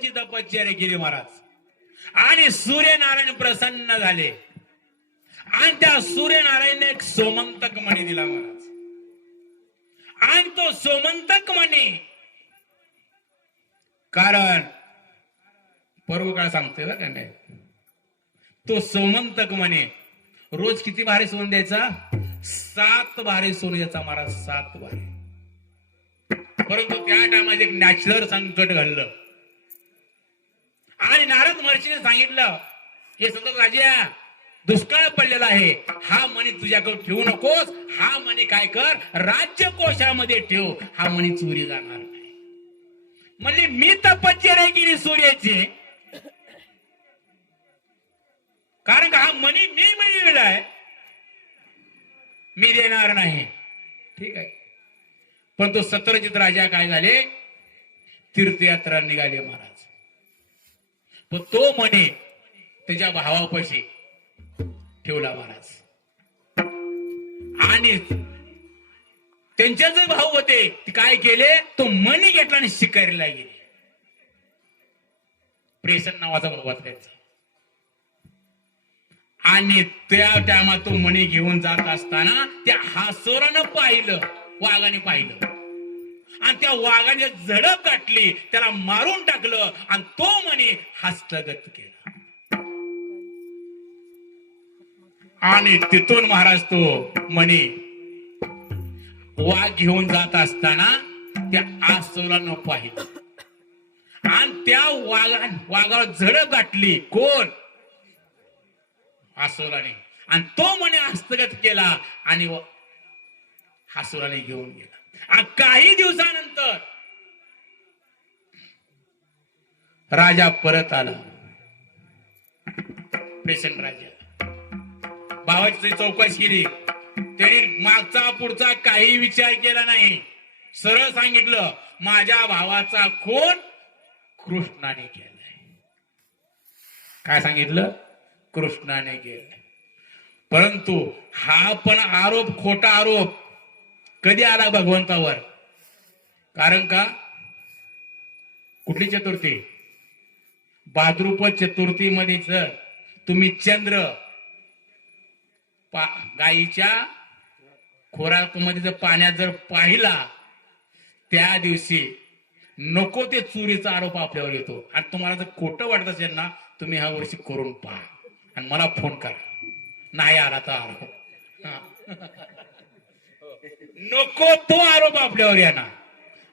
वर्षाची तपश्चर्या केली महाराज. आणि सूर्यनारायण प्रसन्न झाले आणि त्या सूर्यनारायणने एक सोमंतक मणी दिला महाराज. आणि तो सोमंतक मणी, कारण पर्व काळ सांगतोय बरं का काय, तो सोमंतक मणी रोज किती भारे सोनं द्यायचा? 7 भारे सोनं द्यायचा महाराज, 7 भारे. परंतु त्या टायमात एक नॅचरल संकट घडलं आणि नारद महर्षीने सांगितलं, हे संत राजा, दुष्काळ पडलेला आहे, हा मणी तुझ्याकडे ठेवू नकोस, हा मणी काय कर, राज्यकोशामध्ये ठेव, हा मणी चोरी जाणार नाही. म्हणजे मी तपश्चर्या केली सूर्याची, कारण का हा मणी मी मिळवलाय, मी देणार नाही. ठीक आहे. पण तो सत्यजित राजा काय झाले, तीर्थयात्रा निघाले महाराज. पण तो मणी त्याच्या भावापाशी ठेवला महाराज. आणि त्यांचे जे भाऊ होते ते काय केले, तो मणी घेतला आणि शिकारीला गेले. प्रेषण नावाचा भाऊ होता त्यांचा. आणि त्या टायमात तो मणी घेऊन जात असताना त्या हासोरानं पाहिलं, वाघाने पाहिलं, आणि त्या वाघाने झडप गाठली, त्याला मारून टाकलं आणि तो मणी हस्तगत केला. आणि तिथून महाराज तो मणी वाघ घेऊन जात असताना त्या आसुरानं पाहिलं आणि त्या वाघावर झडप गाठली. कोण? आसुराने. आणि तो मणी हस्तगत केला आणि आसुराने घेऊन गेला. आणि काही दिवसानंतर राजा परत आला, प्रेषण राजा. भावाची चौकशी केली, त्यांनी मागचा पुढचा काही विचार केला नाही. सरळ सांगितलं, माझ्या भावाचा खून कृष्णाने केलाय. काय सांगितलं? कृष्णाने केलाय. परंतु हा पण आरोप, खोटा आरोप कधी आला भगवंतावर? कारण का कुठली चतुर्थी? भाद्रपद चतुर्थीमध्ये जर तुम्ही चंद्र गायीच्या खोराकामध्ये जर पाण्यात जर पाहिला, त्या दिवशी नको ते चोरीचा आरोप आपल्यावर येतो. आणि तुम्हाला जर खोटं वाटत असेल ना, तुम्ही ह्या वर्षी करून पहा आणि मला फोन करा. नाही आला तर आरोप, नको तो आरोप आपल्यावर येणार.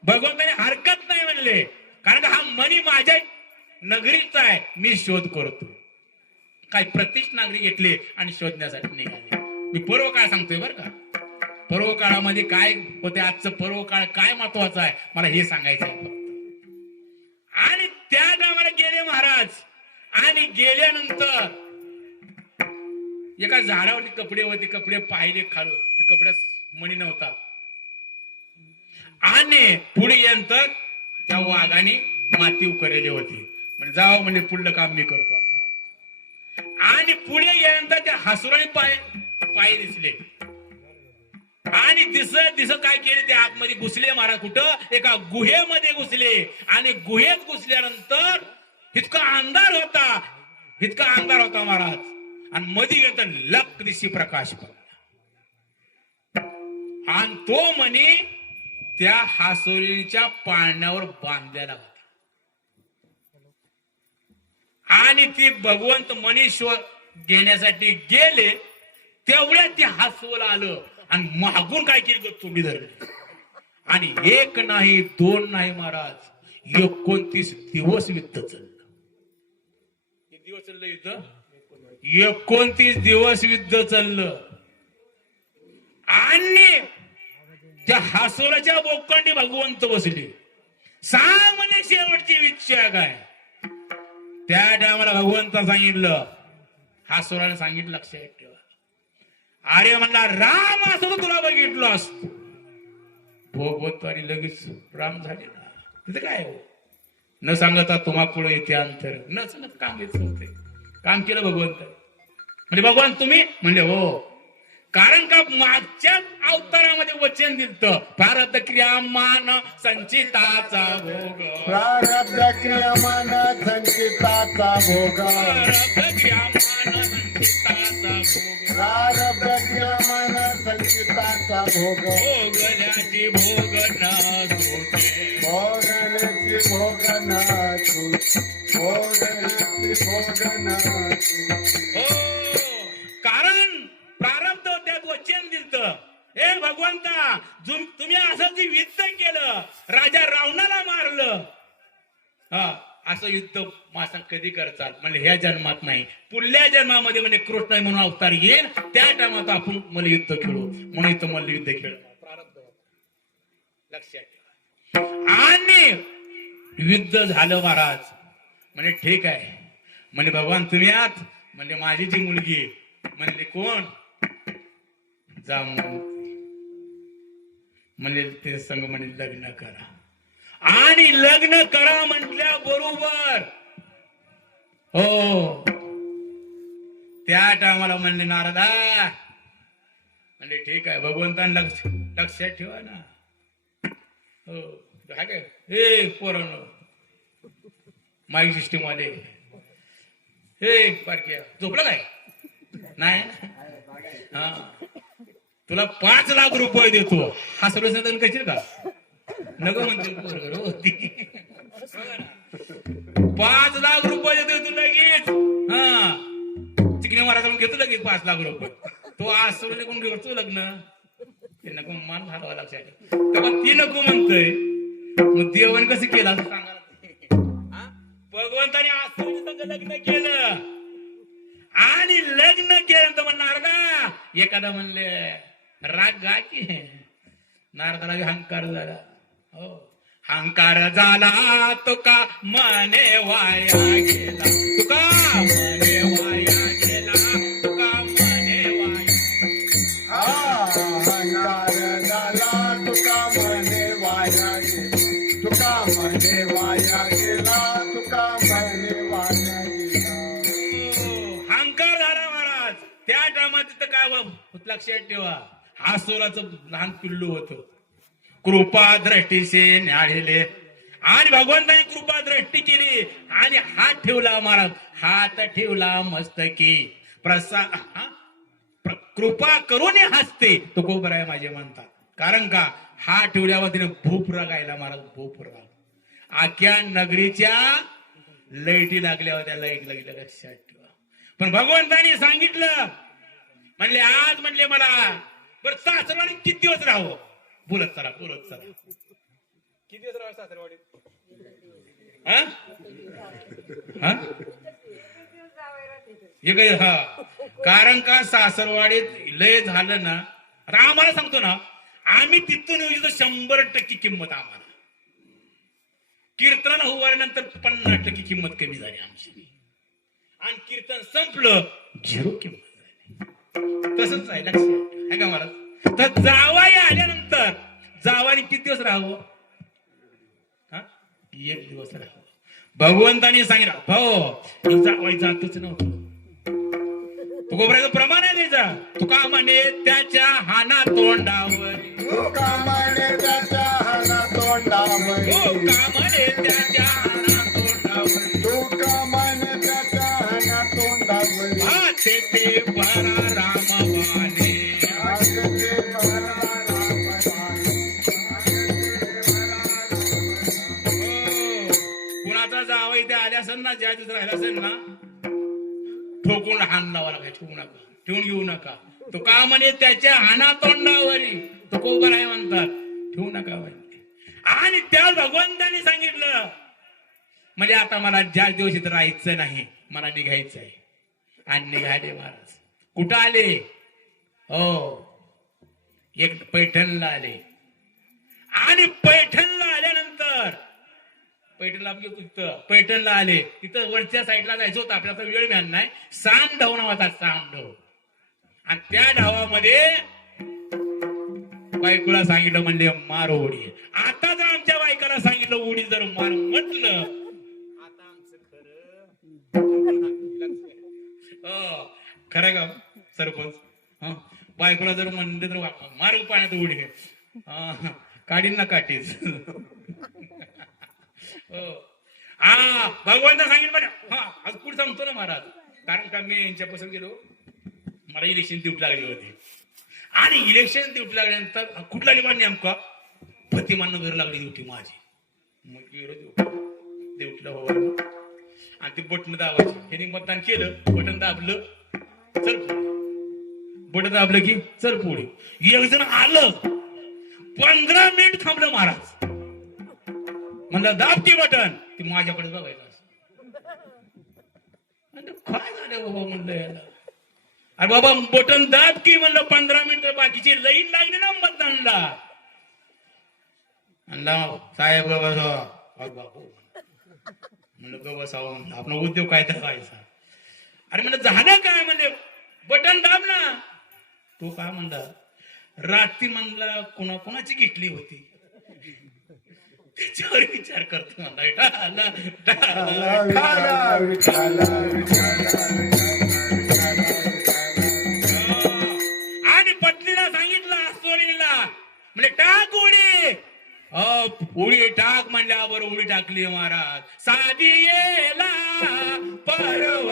भगवंताने हरकत नाही म्हणले, कारण हा मणी माझ्या नगरीचा आहे, मी शोध करतो. काही प्रतिष्ठ नागरिक घेतले आणि शोधण्यासाठी निघाले. मी पर्व काळ सांगतोय बरं का. पर्व काळामध्ये काय होते, आजचं पर्व काळ काय महत्वाचं आहे मला हे सांगायचं आहे फक्त. आणि त्या टायमाला गेले महाराज. आणि गेल्यानंतर एका झाडावरती कपडे होते, कपडे पाहिले खालून, त्या कपड्यात मणी नव्हता. आणि पुढे गेल्यानंतर त्या वाघाने माती उकरलेली होती. म्हणजे जावं म्हणजे पुढलं काम मी करतो. आणि पुढे गेल्यानंतर त्या हासुराने पाय दिसले. आणि दिसत काय केले, ते आतमध्ये घुसले महाराज. कुठं? एका गुहेमध्ये घुसले. आणि गुहेत घुसल्यानंतर इतका अंधार होता महाराज. आणि मध्ये गेलं लक दिशी प्रकाश पडला. आणि तो मणी त्या हासुरीच्या पाळण्यावर बांधलेला होता. आणि ती भगवंत मनीश्वर घेण्यासाठी गेले, तेवढ्यात ते हासवला आलं आणि मागून काय केली, तुम्ही धरले. आणि एक नाही, दोन नाही महाराज, 29 दिवस युद्ध चाललं. किती दिवस चाललं युद्ध? 29 दिवस युद्ध चाललं. आणि त्या हासोराच्या बोकांडी भगवंत बसले. सांग म्हणे शेवटची इच्छा काय? त्या टायमाला भगवंता सांगितलं, हासुराने सांगितलं, लक्षात ठेवा. अरे म्हणला, राम असं तर तुला बघितलं असतो. भोगवतो आणि लगेच राम झाले ना. तिथे काय हो, न सांगता तुम्हा पुढे येते अंतर, न सांगत काम येत नव्हते. काम केलं भगवंत. म्हणजे भगवान तुम्ही? म्हणले हो. कारण का मागच्या अवतारामध्ये वचन दिलं प्रारब्ध क्रियामान संचिताचा भोग, प्रारब्ध क्रियमान संचिताचा भोग, प्रारब्ध क्रियामान संचिताचा भोग, प्रारब्ध क्रियमान संचिताचा भोग, भोगल्याची भोग न सुटे, भोगण्याची भोग न सुटे, भोगण्याची भोग न सुटे. हो कारण प्रारब्ध त्यात वचन दिलं, हे भगवंता तुम्ही असं जे युद्ध केलं, राजा रावणाला मारलं, हा असं युद्ध मासा कधी करतात म्हणजे ह्या जन्मात नाही, पुढल्या जन्मामध्ये म्हणजे कृष्ण म्हणून अवतार येईल, त्या टायमात आपण मला युद्ध खेळू म्हणून इथं मला युद्ध खेळ प्रारब्ध लक्षात ठेवा. आणि युद्ध झालं महाराज म्हणजे ठीक आहे, म्हणजे भगवान तुम्ही आहात म्हणजे माझी जी मुलगी म्हणले कोण जा म्हणजे ते संग म्हणे लग्न करा, आणि लग्न करा म्हटल्या बरोबर हो त्या टायमाला म्हणले नारदा म्हणजे ठीक आहे भगवंतांना लक्षात ठेवा ना. हो काय हे पोरांनो माईक सिस्टीम वाले हे पारख्या झोपलं काय नाही, हा तुला 5 लाख रुपये देतो, हा सर्वसाधारण कशील का नको म्हणते 5 लाख रुपये देतो तू लगेच, हा चिकणी महाराज घेतो लगेच 5 लाख रुपये, तो आज सोडले कोण घेतो लग्न, ते नको मान घालावा लक्षात, तेव्हा ती नको म्हणतोय, मग देवन कसं केलं असं सांगा. भगवंताने आज लग्न केलं, आणि लग्न केलं तर म्हणणार ना एखादा म्हणले राग गा की नारदाला अहंकार झाला, हो अहंकार झाला तुका मने वाया गेला, तुका मने वाया गेला, तुका मने वाया, अहंकार झाला तुका मने वाया गेला, तुका मने वाया गेला, तुका मने वाया गेला. अहंकार झाला महाराज. त्या टायमात तिथं काय लक्षात ठेवा, हा सोलाचं लहान पिल्लू होतं, कृपा दृष्टीसे न्याळले, आणि भगवंताने कृपा दृष्टी केली आणि हात ठेवला महाराज, हात ठेवला मस्तकी कृपा करून हसते तो गोबर आहे माझे म्हणतात, कारण का हात ठेवल्यावर तिने भूप रागायला महाराज, भूप राग आख्या नगरीच्या लाईटी लागल्या होत्या, लाईट लागल्या लक्षात ठेवा. पण भगवंताने सांगितलं म्हणले आज म्हणले मला बरं सासरवाडीत किती दिवस राहावं, बोलत चला किती दिवस राहावं सासरवाडीत, हे काय हा कारण का सासरवाडीत लय झालं ना, आता आम्हाला सांगतो ना आम्ही तिथून येऊ 100% किंमत, आम्हाला कीर्तनाला उभारल्यानंतर 50% किंमत कमी झाली आमची, आणि कीर्तन संपलं 0 किंमत झाली. तसंच आहे लक्षात आहे का महाराज. तर जावाई आल्यानंतर जावानी किती दिवस राहावं, 1 दिवस राहावं. भगवंतानी सांगितलं भाऊ जावाई जातच नव्हतं, गोबराचं प्रमाण आहे त्याचा, तुका म्हणे त्याच्या हाना तोंडावर, तुका म्हणे त्याच्या हाना तोंडावर, तुका म्हणे त्याच्या हाना तोंडावर, तुका म्हणे त्याच्या हाना तोंडावर, हाते ते भरा रामवाने, हाते ते भरा रामवाने. कुणाचा जावई ते आल्या असेल ना, ज्या दिवस राहिला असेल ना, ठोकून हान लावा लागेल, ठेवू नका, ठेवून घेऊ नका. तो का म्हणे त्याच्या हाना तोंडावरी, तो कोबर आहे म्हणतात, ठेवू नका म्हणते. आणि त्या भगवंताने सांगितलं म्हणजे आता मला ज्या दिवशी तर राहायचं नाही, मला निघायचं आहे. आणि निघाले महाराज. कुठं आले, हो एक पैठणला आले. आणि पैठणला आल्यानंतर पैठणला आले, तिथं वरच्या साईडला जायचं होतं, आपल्याला वेळ मिळाला नाही. सामढव नावाचा सामढव, आणि त्या डावामध्ये बायकोला सांगितलं म्हणजे मार उडी. आता जर आमच्या बायकाला सांगितलं उडी जर मार म्हटलं, आता आमचं खरं खरं का सरपंच, बायकोला जर म्हणले तर मार्ग पाण्यात उडी घे काढीन ना काठीच हो हा भगवंत सांगितलं म्हणे हा आज पुढे सांगतो ना महाराज कारण का मी यांच्यापासून गेलो मला इलेक्शन ड्युटी लागली होती आणि इलेक्शन ड्युटी लागल्यानंतर कुठला निवड नेमका प्रतिमानं घर लागली ड्युटी माझी मग गेलो ड्युटीला हो आणि ते बटन दाबायचे हे मतदान केलं बटन दाबलं चल बटन दाबलं की चल पुढे एक जण आलं 15 मिनिट थांबलं महाराज म्हणलं दाब की बटन ते माझ्याकडे बघायचं काय झालं बाबा म्हणलं याला अरे बाबा बटन दाब की म्हणलं 15 मिनिट बाकीची लाईन लागली ना मतदानला म्हणलं साहेब बाबा म्हणलं ग बसावं म्हणलं आपला उद्योग काय तर व्हायचा अरे म्हणलं झालं काय म्हणजे बटन दाब ना तो काय म्हणला रात्री म्हणला कोणाची घेतली होती त्याच्यावर विचार करतो म्हणला आणि पत्नीला सांगितलं सोनीला म्हणजे टाक उडी उडी टाक म्हणल्यावर उडी टाकली महाराज साधी येला परव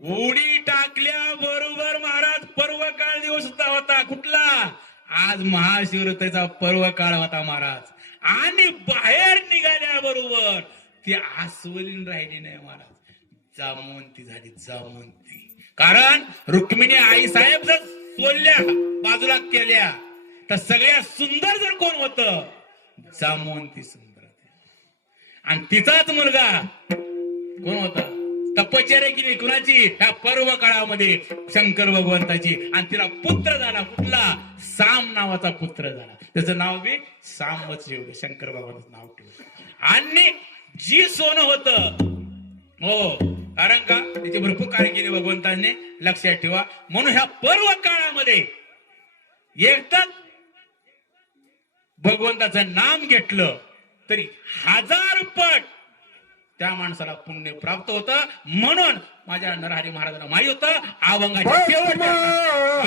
उडी टाकल्याबरोबर महाराज पर्व काळ दिवस होता कुठला आज महाशिवरात्रीचा पर्व काळ होता महाराज आणि बाहेर निघाल्याबरोबर ती आसवलीन राहिली नाही महाराज जामवंती झाली जामवंती कारण रुक्मिणी आई साहेब जर सोडल्या बाजूला केल्या तर सगळ्यात सुंदर जर कोण होत जामवंती सुंदर आणि तिचाच मुलगा कोण होता तपश्चर्या केली कुणाची ह्या पर्व काळामध्ये शंकर भगवंताची आणि तिला पुत्र झाला कुठला साम नावाचा पुत्र झाला त्याचं नाव बी सामच ठेवलं शंकर भगवंताचं नाव ठेवलं आणि जी सोनं होत हो कारण का त्याचे भरपूर कार्य केले भगवंतांनी लक्षात ठेवा म्हणून ह्या पर्व काळामध्ये एकदा भगवंताचं नाम घेतलं तरी 1000 पट त्या माणसाला पुण्य प्राप्त होतं म्हणून माझ्या नरहरी महाराजांना माहिती होतं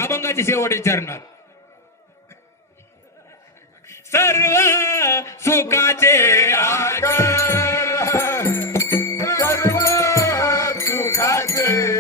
अभंगाचे शेवटचे चरणात सर्व सुखाचे आगर सर्व सुखाचे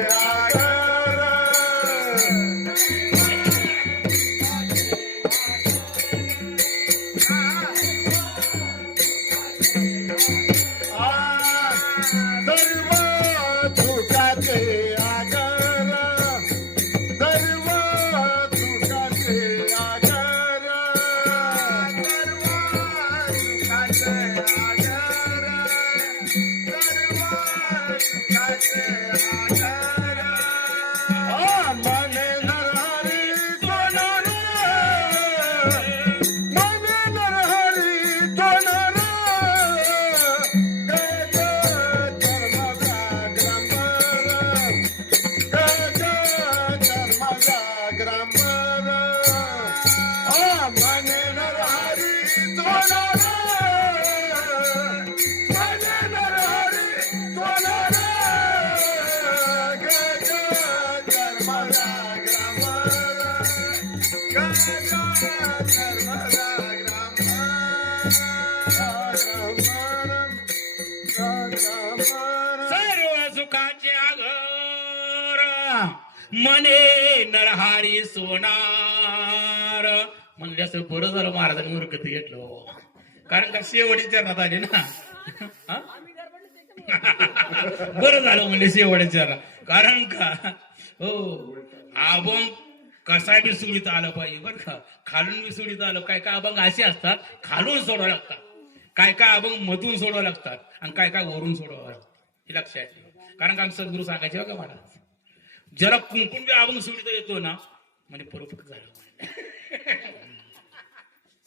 सर्व सुखाचे आगर म्हणे नरहारी सोनार. म्हणले असं बरं झालं महाराजांनी मूर्खत घेतलं हो. कारण का शेवटीच्या रात आले ना. हा? बरं झालं म्हणले शेवटीच्या रात. कारण का हो अभंग कसा बी सुडीत आलं पाहिजे बरं का. खालून बी सुडीत आलं. काय काय अभंग असे असतात खालून सोडावं लागतात. काय काय अभंग मधून सोडवावं लागतात आणि काय काय वरून सोडवावं लागतात. हे लक्षात ठेवा. कारण का आमचे सद्गुरू सांगायचे बघा महाराज ज्याला कुंकुम बी अभंग सुडीत येतो ना म्हणजे परफेक्ट झालं.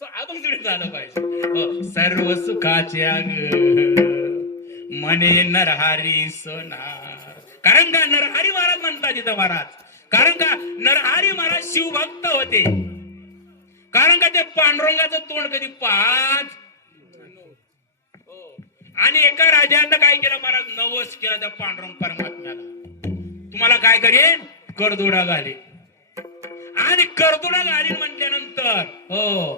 अभंग सुडीत झालं पाहिजे. हो, सर्व सुखाच्या म्हणे नरहारी सोनार. कारण का नरहरी महाराज म्हणतात तिथं महाराज. कारण का नरहरी महाराज शिवभक्त होते. कारण का ते पांडुरंगाचं तोंड कधी पाहत. आणि एका राजानं काय केलं महाराज नवस केला त्या पांडुरंग परमात्म्याला. तुम्हाला काय करेन करदोडा घालेन. आणि करदोडा घालीन म्हटल्यानंतर हो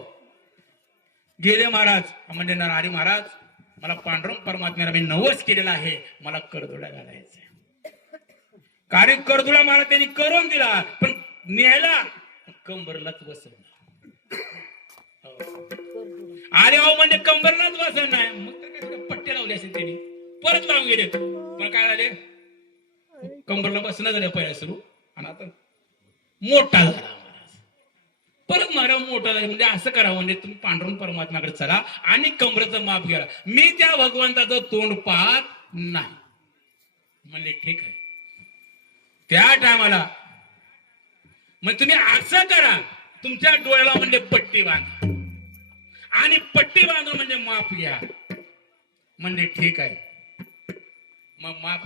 गेले महाराज. म्हणजे नरहरी महाराज मला पांडुरंग परमात्म्याला मी नवस केलेला आहे मला करदोडा घालायचा. कारण करदोडा महाराज त्यांनी करून दिला पण न्यायला कंबरलाच बसवला. अरे अहो म्हणजे कंबरलाच बसवलं नाही मग तर काय पट्टे लावले असेल त्यांनी परत लावून गेले. पण काय झाले कंबरला बसणं झालं पहिला सुरू आणि आता मोठा झाला महाराज. परत महाराज मोठा झाला म्हणजे असं करावं म्हणजे तुम्ही पांडुरंग परमात्म्याकडे चला आणि कमरेचं माप घ्या. मी त्या भगवंताचं तोंड पाहत नाही म्हणले ठीक आहे. त्या टायमाला मग तुम्ही असं करा तुमच्या डोळ्याला म्हणजे पट्टी बांधा आणि पट्टी बांधून म्हणजे माप घ्या. म्हणजे ठीक आहे. मग माप